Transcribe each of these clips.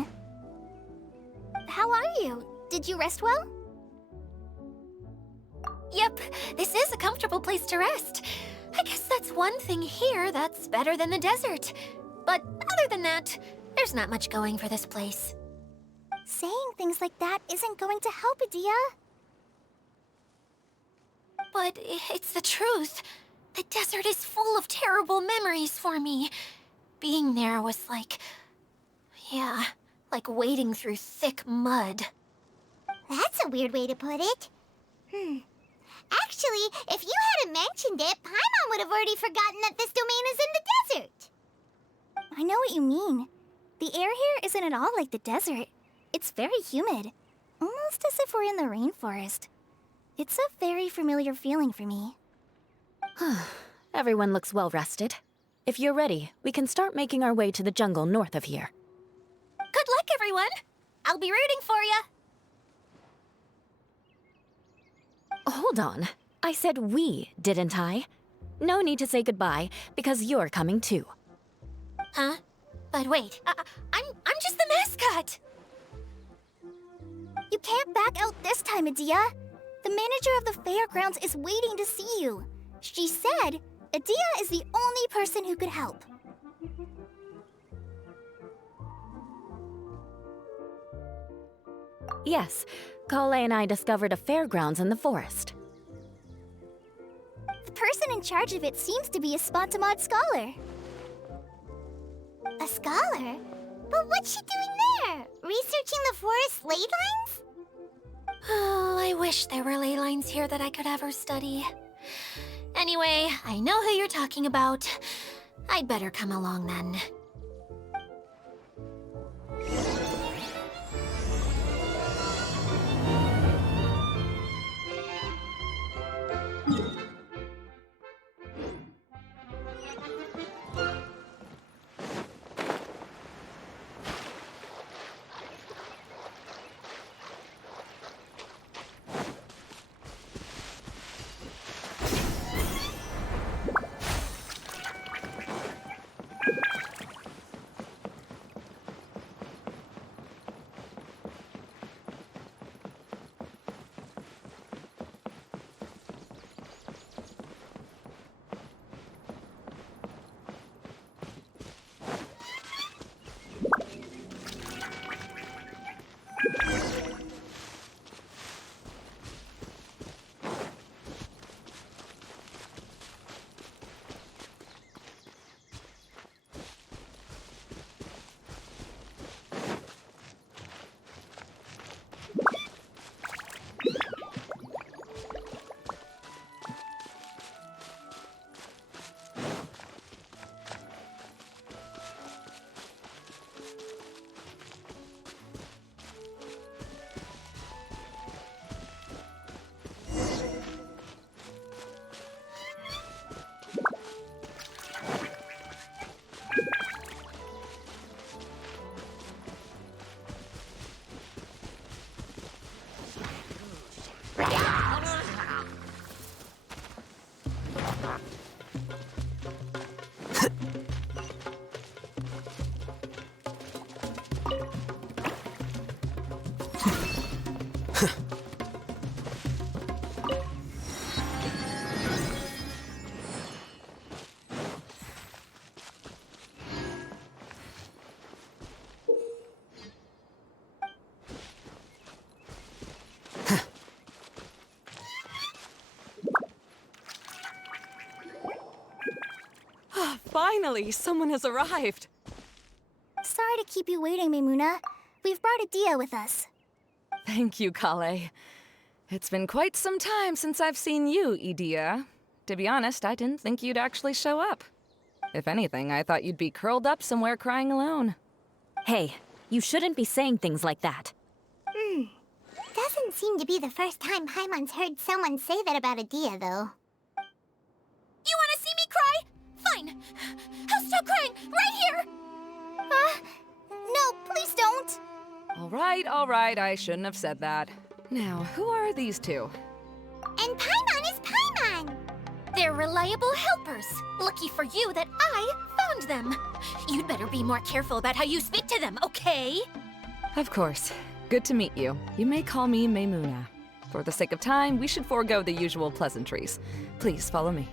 on? How are you? Did you rest well? Yep, this is a comfortable place to rest. I guess that's one thing here that's better than the desert. But other than that, there's not much going for this place. Saying things like that isn't going to help, Adia. But it's the truth. The desert is full of terrible memories for me. Being there was like... yeah, like wading through thick mud. That's a weird way to put it. Actually, if you hadn't mentioned it, Paimon would have already forgotten that this domain is in the desert. I know what you mean. The air here isn't at all like the desert. It's very humid, almost as if we're in the rainforest. It's a very familiar feeling for me. Everyone looks well rested. If you're ready, we can start making our way to the jungle north of here. Good luck, everyone! I'll be rooting for ya! Hold on. I said we, didn't I? No need to say goodbye, because you're coming too. Huh? But wait, I'm just the mascot! You can't back out this time, Adia. The manager of the fairgrounds is waiting to see you. She said Adia is the only person who could help. Yes, Kale and I discovered a fairgrounds in the forest. The person in charge of it seems to be a Spontamod scholar. A scholar? But what's she doing there? Researching the forest ley lines? Oh, I wish there were ley lines here that I could ever study. Anyway, I know who you're talking about. I'd better come along then. Finally, someone has arrived. Sorry to keep you waiting, Maimuna. We've brought Adia with us. Thank you, Kale. It's been quite some time since I've seen you, Idia. To be honest, I didn't think you'd actually show up. If anything, I thought you'd be curled up somewhere crying alone. Hey, you shouldn't be saying things like that. Doesn't seem to be the first time Paimon's heard someone say that about Adia, though. You wanna see me cry? Fine! I'll stop crying right here! No, please don't! All right, I shouldn't have said that. Now, who are these two? And Paimon is Paimon! They're reliable helpers. Lucky for you that I found them. You'd better be more careful about how you speak to them, okay? Of course. Good to meet you. You may call me Maymuna. For the sake of time, we should forego the usual pleasantries. Please follow me.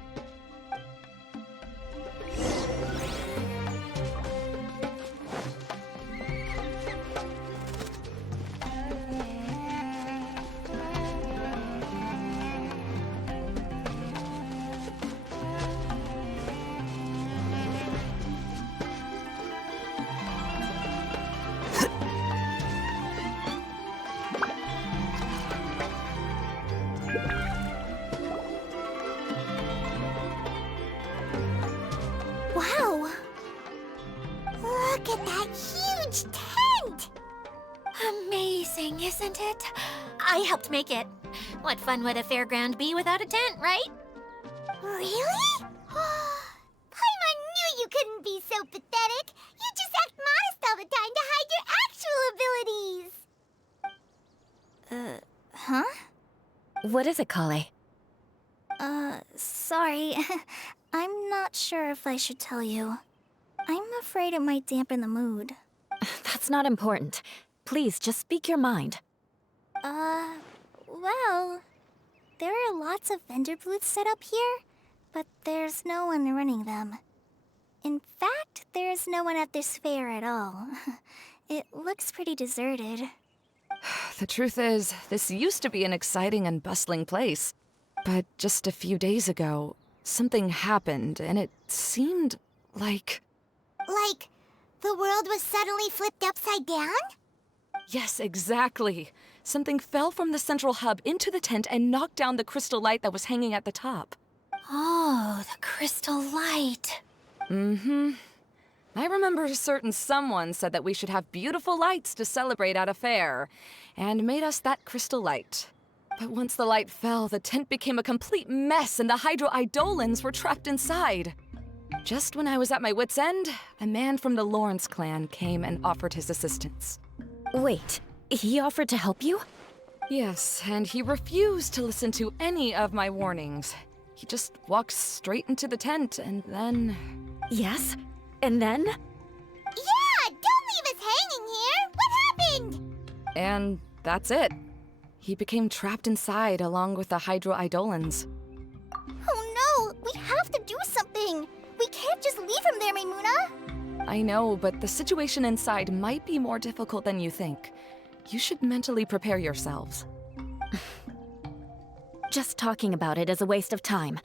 Wow! Look at that huge tent! Amazing, isn't it? I helped make it. What fun would a fairground be without a tent, right? Really? Paimon knew you couldn't be so pathetic. You just act modest all the time to hide your actual abilities. Huh? What is it, Kale? Sorry. I'm not sure if I should tell you. I'm afraid it might dampen the mood. That's not important. Please, just speak your mind. Well, there are lots of vendor booths set up here, but there's no one running them. In fact, there's no one at this fair at all. It looks pretty deserted. The truth is, this used to be an exciting and bustling place. But just a few days ago, something happened, and it seemed like... Like, the world was suddenly flipped upside down? Yes, exactly. Something fell from the central hub into the tent and knocked down the crystal light that was hanging at the top. Oh, the crystal light. Mm-hmm. I remember a certain someone said that we should have beautiful lights to celebrate at a fair, and made us that crystal light. But once the light fell, the tent became a complete mess and the hydro-idolins were trapped inside. Just when I was at my wit's end, a man from the Lawrence clan came and offered his assistance. Wait, he offered to help you? Yes, and he refused to listen to any of my warnings. He just walked straight into the tent and then... Yes? And then? Yeah! Don't leave us hanging here! What happened? And that's it. He became trapped inside along with the hydro-idolins. Oh no! We have to do something! We can't just leave him there, Maymuna! I know, but the situation inside might be more difficult than you think. You should mentally prepare yourselves. Just talking about it is a waste of time.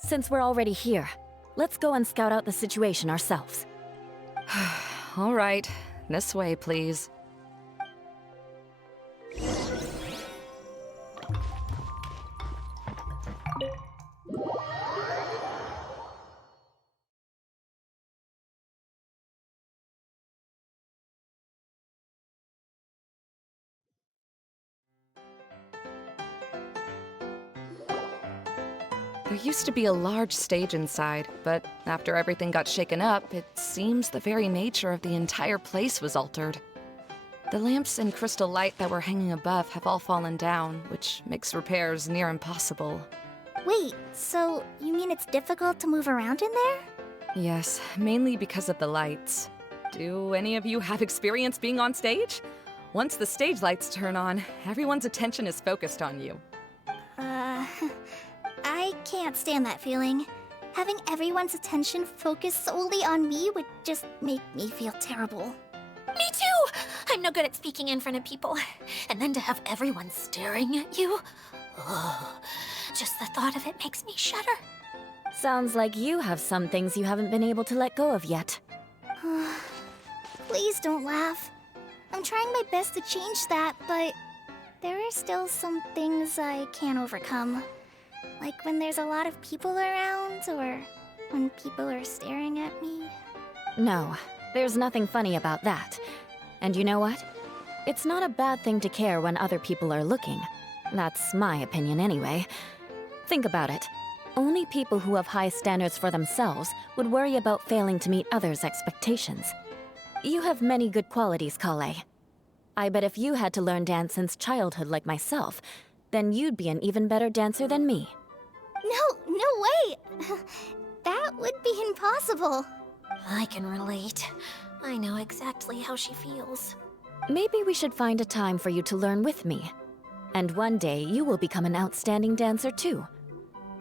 Since we're already here, let's go and scout out the situation ourselves. All right, this way, please. There used to be a large stage inside, but after everything got shaken up, it seems the very nature of the entire place was altered. The lamps and crystal light that were hanging above have all fallen down, which makes repairs near impossible. Wait, so you mean it's difficult to move around in there? Yes, mainly because of the lights. Do any of you have experience being on stage? Once the stage lights turn on, everyone's attention is focused on you. I can't stand that feeling. Having everyone's attention focused solely on me would just make me feel terrible. Me too! I'm no good at speaking in front of people. And then to have everyone staring at you. Ugh. Just the thought of it makes me shudder. Sounds like you have some things you haven't been able to let go of yet. Please don't laugh. I'm trying my best to change that, but there are still some things I can't overcome. Like when there's a lot of people around, or when people are staring at me. No, there's nothing funny about that. And you know what? It's not a bad thing to care when other people are looking. That's my opinion anyway. Think about it. Only people who have high standards for themselves would worry about failing to meet others' expectations. You have many good qualities, Kale. I bet if you had to learn dance since childhood like myself, then you'd be an even better dancer than me. No way! That would be impossible. I can relate. I know exactly how she feels. Maybe we should find a time for you to learn with me. And one day, you will become an outstanding dancer too.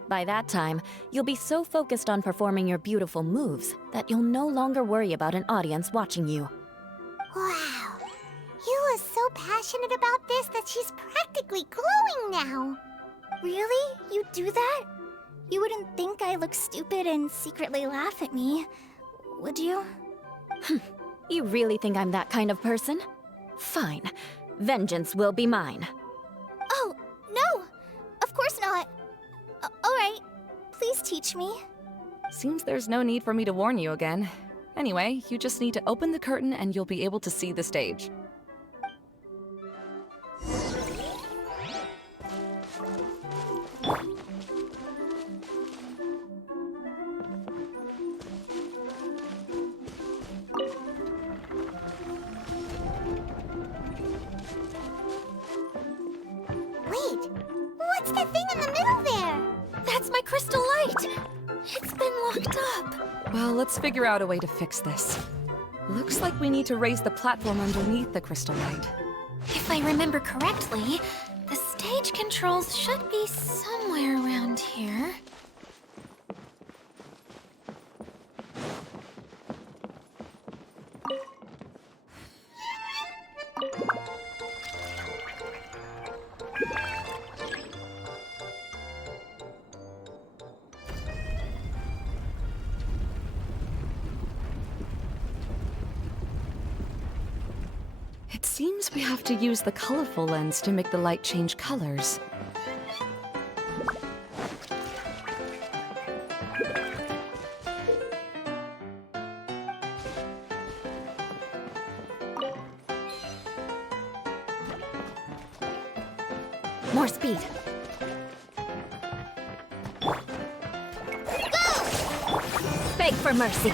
By that time, you'll be so focused on performing your beautiful moves that you'll no longer worry about an audience watching you. Wow. Eula's so passionate about this that she's practically glowing now. Really? You do that? You wouldn't think I look stupid and secretly laugh at me, would you? You really think I'm that kind of person? Fine. Vengeance will be mine. Oh, no! Of course not. Alright, please teach me. Seems there's no need for me to warn you again. Anyway, you just need to open the curtain and you'll be able to see the stage. Wait, what's that thing in the middle there? That's my crystal light! It's been locked up. Well, let's figure out a way to fix this. Looks like we need to raise the platform underneath the crystal light. If I remember correctly, the stage controls should be somewhere around here. It seems we have to use the colorful lens to make the light change colors. More speed. Beg for mercy.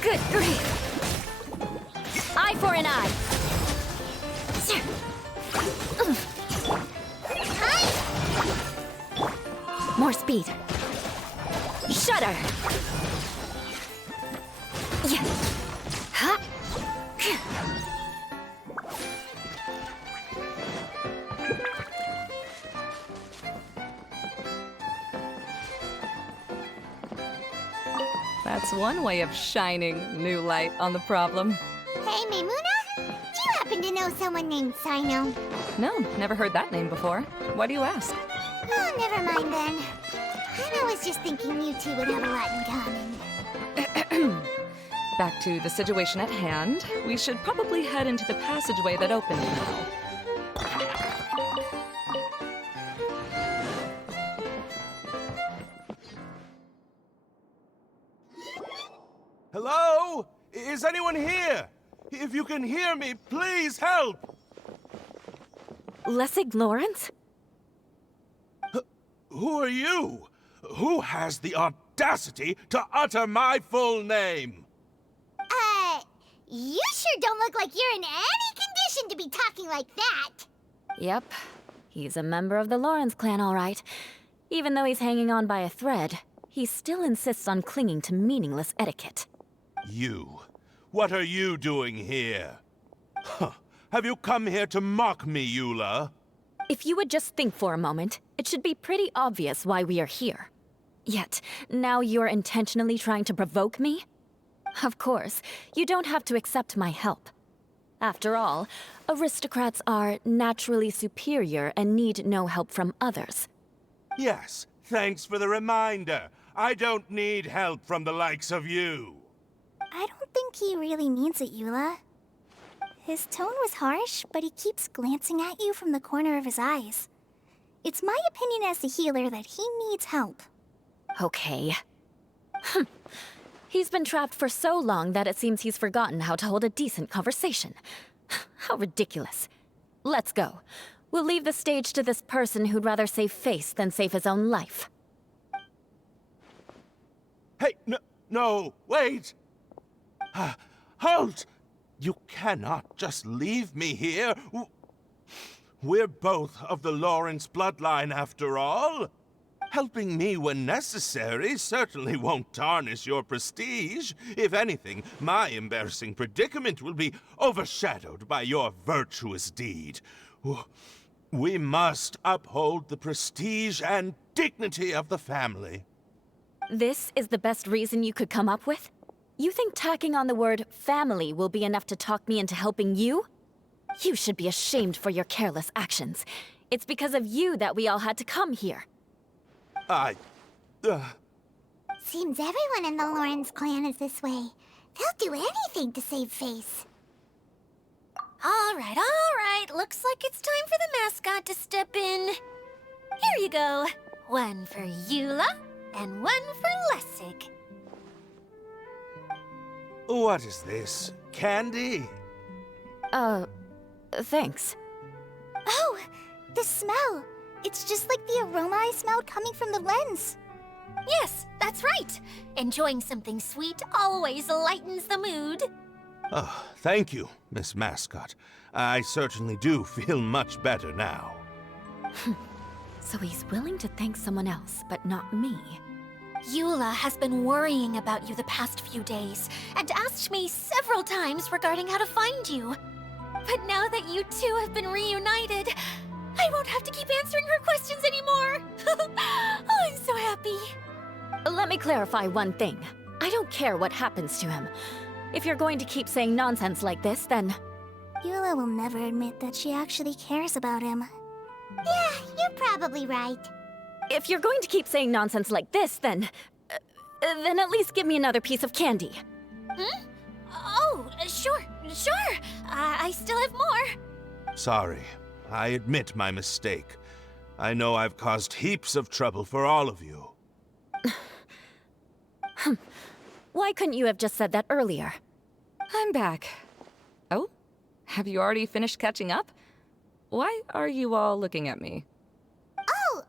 Good grief. Eye for an eye. More speed. Shudder. Yeah. Huh? That's one way of shining new light on the problem. Hey, Maymuna? Do you happen to know someone named Sino? No, never heard that name before. Why do you ask? Oh, never mind then. I was just thinking you two would have a lot in common. Back to the situation at hand. We should probably head into the passageway that opened now. Hello? Is anyone here? If you can hear me, please help! Lessig Lawrence? Who are you? Who has the audacity to utter my full name? You sure don't look like you're in any condition to be talking like that. Yep. He's a member of the Lawrence clan, all right. Even though he's hanging on by a thread, he still insists on clinging to meaningless etiquette. You. What are you doing here? Huh. Have you come here to mock me, Eula? If you would just think for a moment, it should be pretty obvious why we are here. Yet, now you're intentionally trying to provoke me? Of course, you don't have to accept my help. After all, aristocrats are naturally superior and need no help from others. Yes, thanks for the reminder. I don't need help from the likes of you. I don't think he really means it, Eula. His tone was harsh, but he keeps glancing at you from the corner of his eyes. It's my opinion as the healer that he needs help. Okay. He's been trapped for so long that it seems he's forgotten how to hold a decent conversation. How ridiculous. Let's go. We'll leave the stage to this person who'd rather save face than save his own life. Hey, no, wait! Halt! You cannot just leave me here. We're both of the Lawrence bloodline, after all. Helping me when necessary certainly won't tarnish your prestige. If anything, my embarrassing predicament will be overshadowed by your virtuous deed. We must uphold the prestige and dignity of the family. This is the best reason you could come up with? You think tacking on the word family will be enough to talk me into helping you? You should be ashamed for your careless actions. It's because of you that we all had to come here. Seems everyone in the Lawrence clan is this way. They'll do anything to save face. All right. Looks like it's time for the mascot to step in. Here you go. One for Eula, and one for Lessig. What is this? Candy? Thanks. Oh, the smell. It's just like the aroma I smelled coming from the lens. Yes, that's right. Enjoying something sweet always lightens the mood. Oh, thank you, Miss Mascot. I certainly do feel much better now. So he's willing to thank someone else, but not me. Eula has been worrying about you the past few days and asked me several times regarding how to find you. But now that you two have been reunited, I won't have to keep answering her questions anymore. Oh, I'm so happy. Let me clarify one thing. I don't care what happens to him. If you're going to keep saying nonsense like this, then... Eula will never admit that she actually cares about him. Yeah, you're probably right. If you're going to keep saying nonsense like this, then at least give me another piece of candy. Hmm? Oh, sure. I still have more. Sorry. I admit my mistake. I know I've caused heaps of trouble for all of you. Why couldn't you have just said that earlier? I'm back. Oh? Have you already finished catching up? Why are you all looking at me? Oh,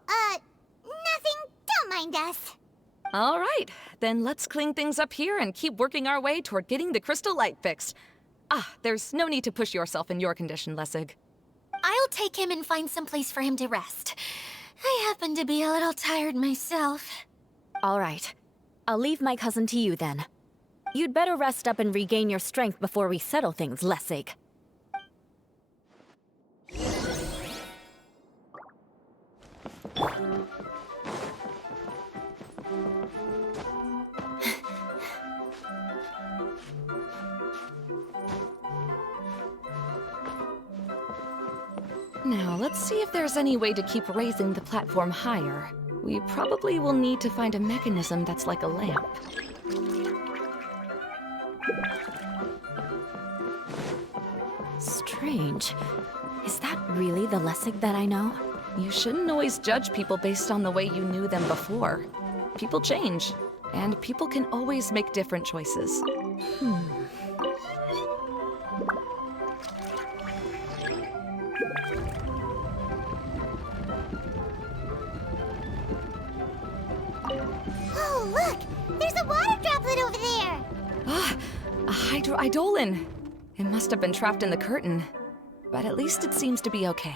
nothing. Don't mind us. All right, then let's clean things up here and keep working our way toward getting the crystal light fixed. There's no need to push yourself in your condition, Lessig. I'll take him and find some place for him to rest. I happen to be a little tired myself. All right. I'll leave my cousin to you then. You'd better rest up and regain your strength before we settle things, Lessig. Now, let's see if there's any way to keep raising the platform higher. We probably will need to find a mechanism that's like a lamp. Strange. Is that really the Lessig that I know? You shouldn't always judge people based on the way you knew them before. People change, and people can always make different choices. Oh, look! There's a water droplet over there! A hydroidolin. It must have been trapped in the curtain, but at least it seems to be okay.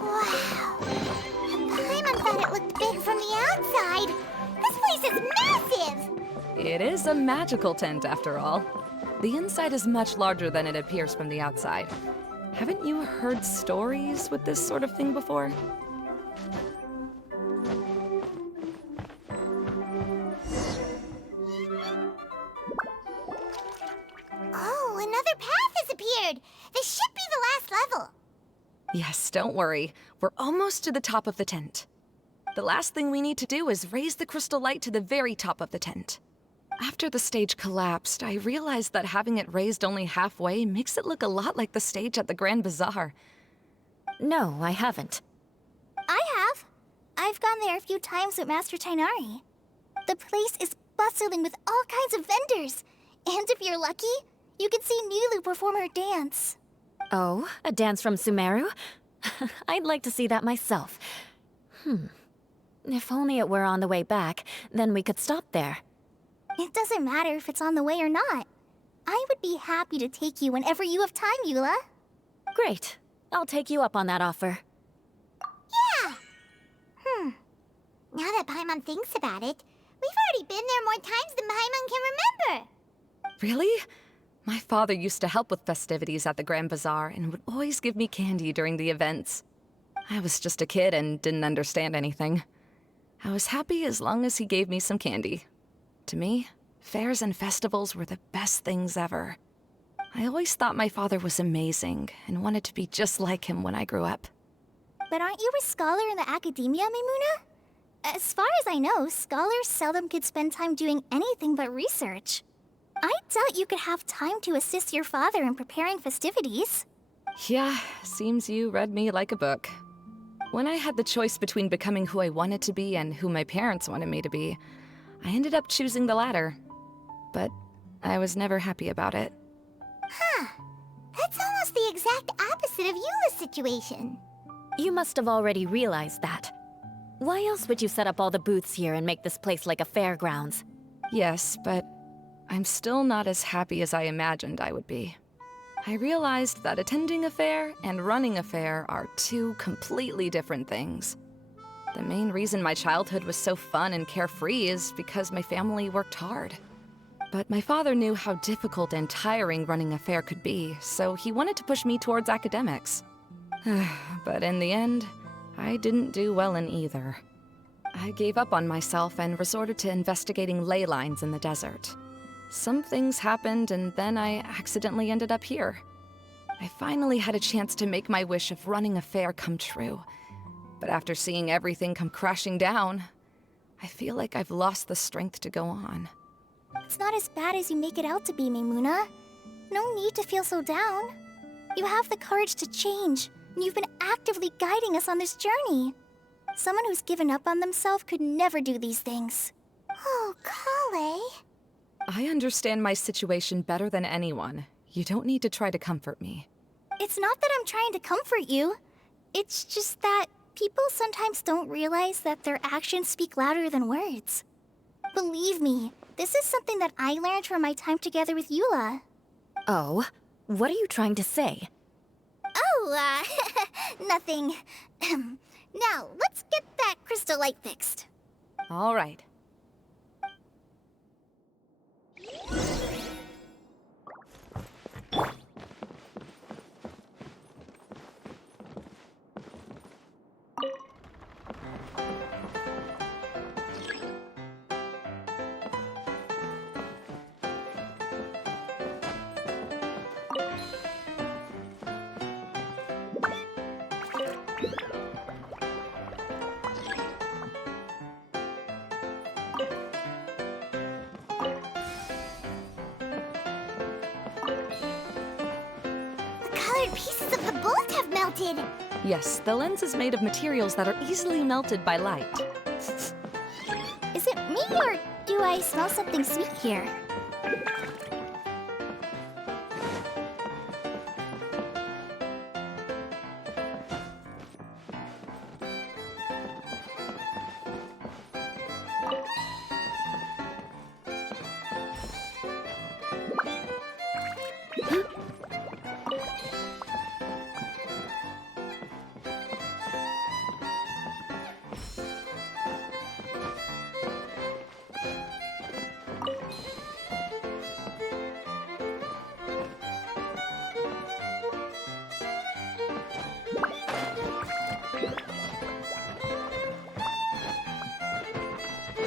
Wow! Paimon thought it looked big from the outside. This place is massive! It is a magical tent, after all. The inside is much larger than it appears from the outside. Haven't you heard stories with this sort of thing before? Oh, another path has appeared! This should be the last level! Yes, don't worry. We're almost to the top of the tent. The last thing we need to do is raise the crystal light to the very top of the tent. After the stage collapsed, I realized that having it raised only halfway makes it look a lot like the stage at the Grand Bazaar. No, I haven't. I have. I've gone there a few times with Master Tainari. The place is bustling with all kinds of vendors. And if you're lucky, you can see Nilu perform her dance. Oh, a dance from Sumeru? I'd like to see that myself. If only it were on the way back, then we could stop there. It doesn't matter if it's on the way or not. I would be happy to take you whenever you have time, Eula. Great. I'll take you up on that offer. Yeah! Now that Paimon thinks about it, we've already been there more times than Paimon can remember. Really? My father used to help with festivities at the Grand Bazaar and would always give me candy during the events. I was just a kid and didn't understand anything. I was happy as long as he gave me some candy. To me, fairs and festivals were the best things ever. I always thought my father was amazing and wanted to be just like him when I grew up. But aren't you a scholar in the academia, Maimuna? As far as I know, scholars seldom could spend time doing anything but research. I doubt you could have time to assist your father in preparing festivities. Yeah, seems you read me like a book. When I had the choice between becoming who I wanted to be and who my parents wanted me to be, I ended up choosing the latter. But I was never happy about it. Huh. That's almost the exact opposite of Eula's situation. You must have already realized that. Why else would you set up all the booths here and make this place like a fairgrounds? Yes, but I'm still not as happy as I imagined I would be. I realized that attending a fair and running a fair are two completely different things. The main reason my childhood was so fun and carefree is because my family worked hard. But my father knew how difficult and tiring running a fair could be, so he wanted to push me towards academics. But in the end, I didn't do well in either. I gave up on myself and resorted to investigating ley lines in the desert. Some things happened, and then I accidentally ended up here. I finally had a chance to make my wish of running a fair come true. But after seeing everything come crashing down, I feel like I've lost the strength to go on. It's not as bad as you make it out to be, Maimuna. No need to feel so down. You have the courage to change, and you've been actively guiding us on this journey. Someone who's given up on themselves could never do these things. Oh, Klee. I understand my situation better than anyone. You don't need to try to comfort me. It's not that I'm trying to comfort you. It's just that people sometimes don't realize that their actions speak louder than words. Believe me, this is something that I learned from my time together with Eula. Oh, what are you trying to say? Oh, nothing. Now, let's get that crystal light fixed. All right. Pieces of the bolt have melted. Yes, the lens is made of materials that are easily melted by light. Is it me, or do I smell something sweet here?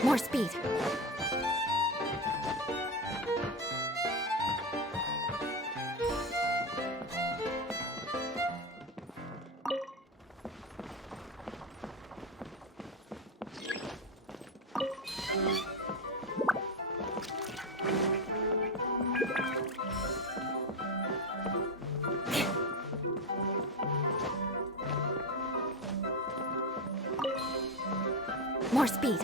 More speed. More speed.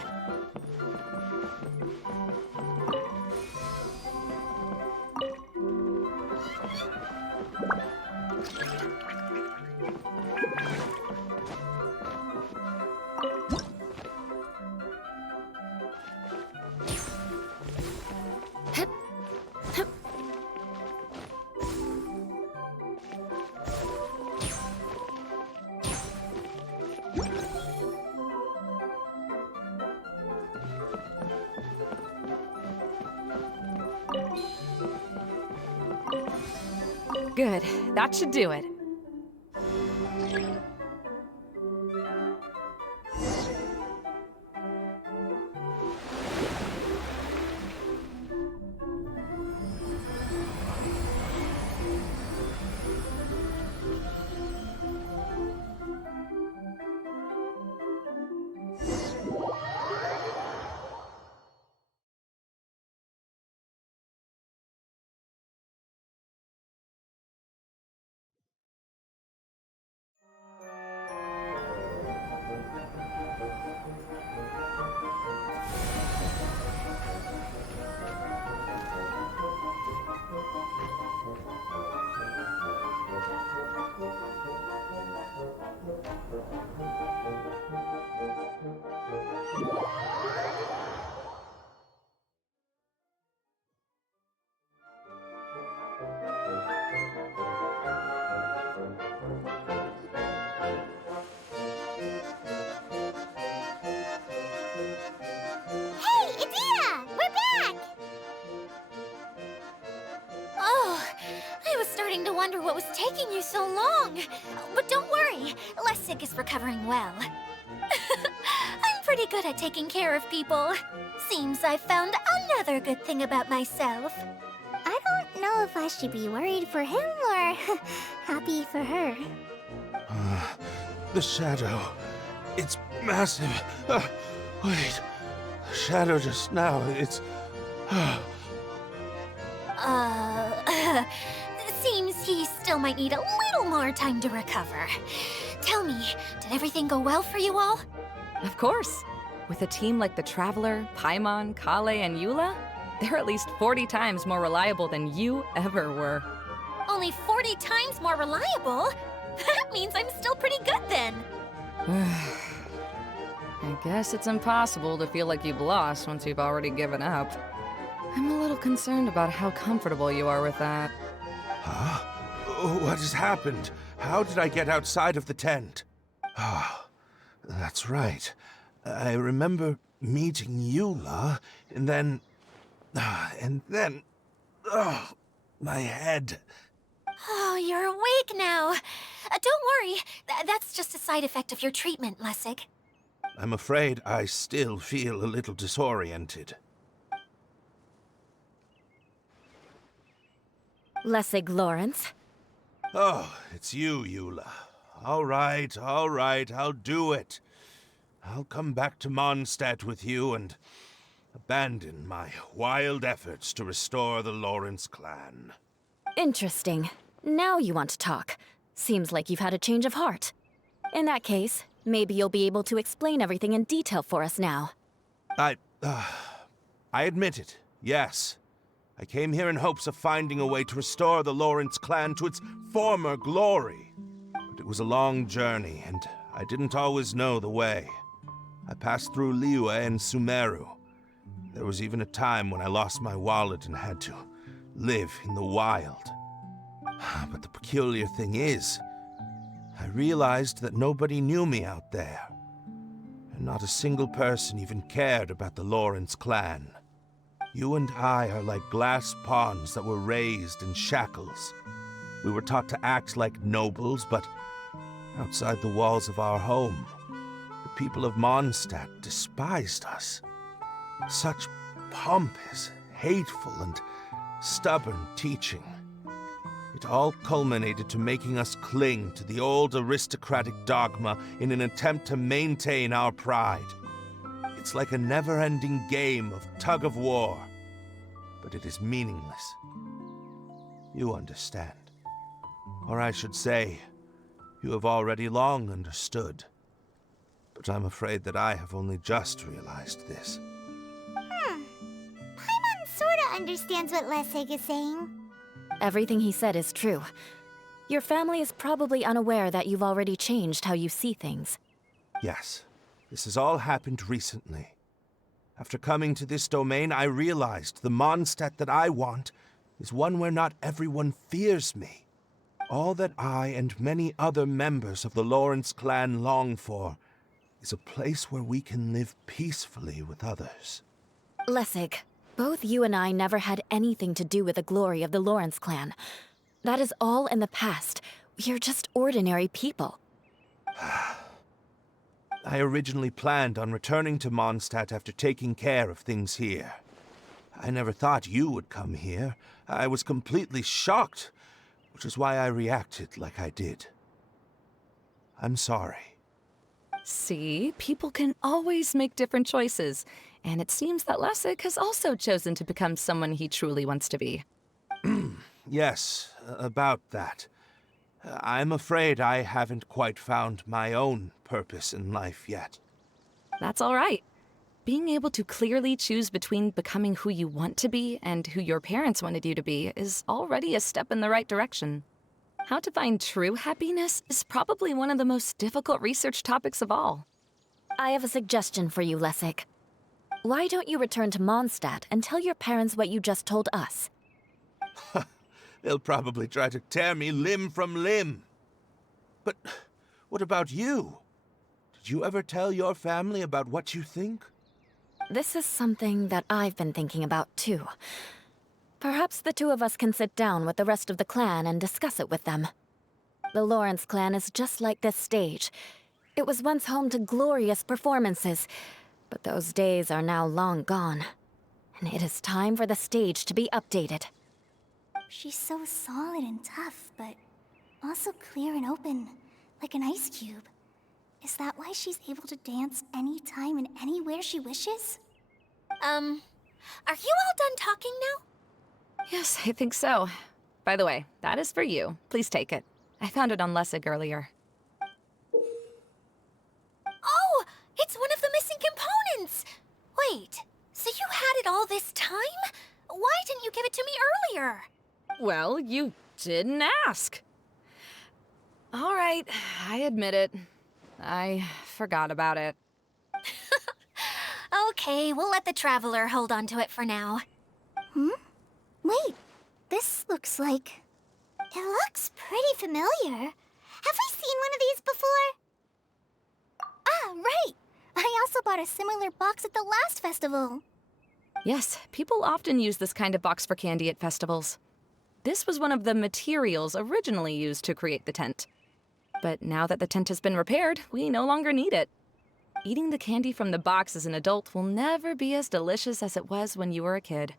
Good. That should do it. Hey, Idea! We're back! Oh, I was starting to wonder what was taking you so long. But don't worry, Lessig is recovering well. I'm pretty good at taking care of people. Seems I've found another good thing about myself. I don't know if I should be worried for him or happy for her. The shadow. It's massive. Wait. The shadow just now. It's. Seems he still might need a little more time to recover. Tell me, did everything go well for you all? Of course. With a team like the Traveler, Paimon, Kale, and Eula, they're at least 40 times more reliable than you ever were. Only 40 times more reliable? That means I'm still pretty good then. I guess it's impossible to feel like you've lost once you've already given up. I'm a little concerned about how comfortable you are with that. Huh? What has happened? How did I get outside of the tent? Ah, that's right. I remember meeting Eula, and then... Oh, my head. Oh, you're awake now. Don't worry, that's just a side effect of your treatment, Lessig. I'm afraid I still feel a little disoriented. Lessig Lawrence. Oh, it's you, Eula. All right, I'll do it. I'll come back to Mondstadt with you and abandon my wild efforts to restore the Lawrence clan. Interesting. Now you want to talk. Seems like you've had a change of heart. In that case, maybe you'll be able to explain everything in detail for us now. I admit it, yes. I came here in hopes of finding a way to restore the Lawrence clan to its former glory. But it was a long journey, and I didn't always know the way. I passed through Liyue and Sumeru. There was even a time when I lost my wallet and had to live in the wild. But the peculiar thing is, I realized that nobody knew me out there. And not a single person even cared about the Lawrence clan. You and I are like glass pawns that were raised in shackles. We were taught to act like nobles, but outside the walls of our home, the people of Mondstadt despised us. Such pompous, hateful, and stubborn teaching. It all culminated to making us cling to the old aristocratic dogma in an attempt to maintain our pride. It's like a never-ending game of tug-of-war, but it is meaningless. You understand. Or I should say, you have already long understood. But I'm afraid that I have only just realized this. Paimon sorta understands what Lessig is saying. Everything he said is true. Your family is probably unaware that you've already changed how you see things. Yes, this has all happened recently. After coming to this domain, I realized the Mondstadt that I want is one where not everyone fears me. All that I and many other members of the Lawrence clan long for is a place where we can live peacefully with others. Lessig, both you and I never had anything to do with the glory of the Lawrence clan. That is all in the past. We're just ordinary people. I originally planned on returning to Mondstadt after taking care of things here. I never thought you would come here. I was completely shocked, which is why I reacted like I did. I'm sorry. See, people can always make different choices, and it seems that Lessig has also chosen to become someone he truly wants to be. Yes, about that. I'm afraid I haven't quite found my own purpose in life yet. That's all right. Being able to clearly choose between becoming who you want to be and who your parents wanted you to be is already a step in the right direction. How to find true happiness is probably one of the most difficult research topics of all. I have a suggestion for you, Lessig. Why don't you return to Mondstadt and tell your parents what you just told us? They'll probably try to tear me limb from limb. But what about you? Did you ever tell your family about what you think? This is something that I've been thinking about, too. Perhaps the two of us can sit down with the rest of the clan and discuss it with them. The Lawrence clan is just like this stage. It was once home to glorious performances, but those days are now long gone. And it is time for the stage to be updated. She's so solid and tough, but also clear and open, like an ice cube. Is that why she's able to dance anytime and anywhere she wishes? Are you all done talking now? Yes, I think so. By the way, that is for you. Please take it. I found it on Lessig earlier. Oh, it's one of the missing components! Wait, so you had it all this time? Why didn't you give it to me earlier? Well, you didn't ask. All right, I admit it. I forgot about it. Okay, we'll let the Traveler hold on to it for now. Wait, this looks like... It looks pretty familiar. Have we seen one of these before? Ah, right! I also bought a similar box at the last festival. Yes, people often use this kind of box for candy at festivals. This was one of the materials originally used to create the tent. But now that the tent has been repaired, we no longer need it. Eating the candy from the box as an adult will never be as delicious as it was when you were a kid.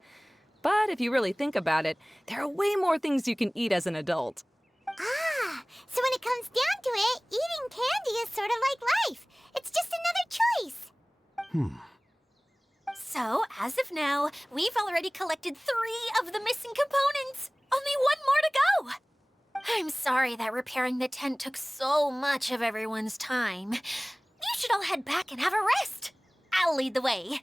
But if you really think about it, there are way more things you can eat as an adult. Ah, so when it comes down to it, eating candy is sort of like life. It's just another choice. So, as of now, we've already collected 3 of the missing components. Only 1 more to go. I'm sorry that repairing the tent took so much of everyone's time. You should all head back and have a rest. I'll lead the way.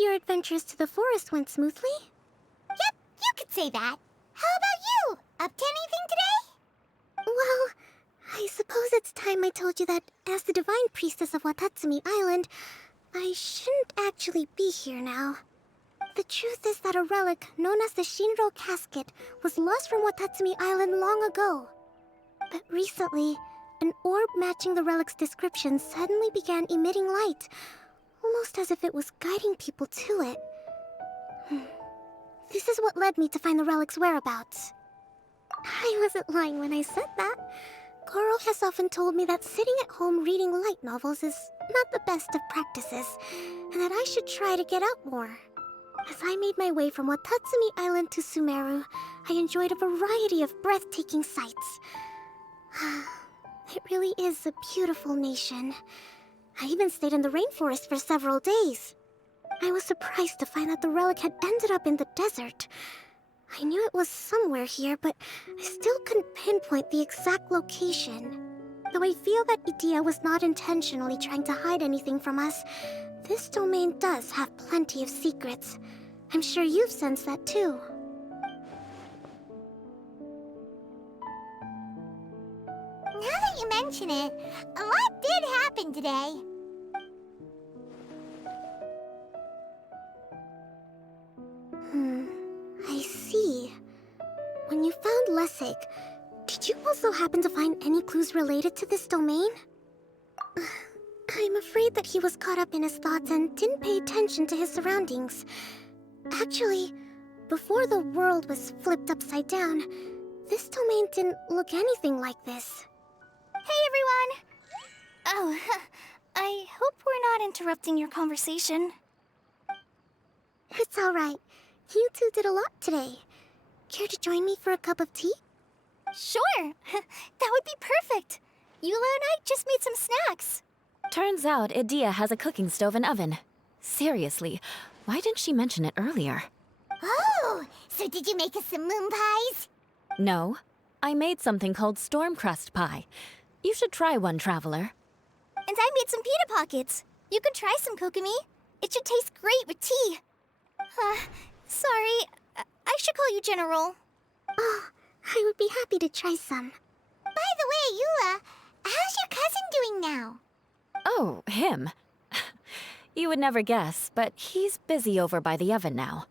Your adventures to the forest went smoothly? Yep, you could say that. How about you? Up to anything today? Well, I suppose it's time I told you that as the divine priestess of Watatsumi Island, I shouldn't actually be here now. The truth is that a relic known as the Shinro Casket was lost from Watatsumi Island long ago. But recently, an orb matching the relic's description suddenly began emitting light, almost as if it was guiding people to it. This is what led me to find the relic's whereabouts. I wasn't lying when I said that. Goro has often told me that sitting at home reading light novels is not the best of practices, and that I should try to get out more. As I made my way from Watatsumi Island to Sumeru, I enjoyed a variety of breathtaking sights. It really is a beautiful nation. I even stayed in the rainforest for several days. I was surprised to find that the relic had ended up in the desert. I knew it was somewhere here, but I still couldn't pinpoint the exact location. Though I feel that Idia was not intentionally trying to hide anything from us, this domain does have plenty of secrets. I'm sure you've sensed that too. Now that you mention it, a lot did happen today. I see. When you found Lessig, did you also happen to find any clues related to this domain? I'm afraid that he was caught up in his thoughts and didn't pay attention to his surroundings. Actually, before the world was flipped upside down, this domain didn't look anything like this. Hey, everyone! Oh, I hope we're not interrupting your conversation. It's alright. You two did a lot today. Care to join me for a cup of tea? Sure! That would be perfect! Eula and I just made some snacks. Turns out Idia has a cooking stove and oven. Seriously, why didn't she mention it earlier? Oh, so did you make us some moon pies? No, I made something called storm crust pie. You should try one, traveler. And I made some pita pockets. You could try some, Kokomi. It should taste great with tea. Sorry, I should call you General. Oh, I would be happy to try some. By the way, Eula, how's your cousin doing now? Oh, him. You would never guess, but he's busy over by the oven now.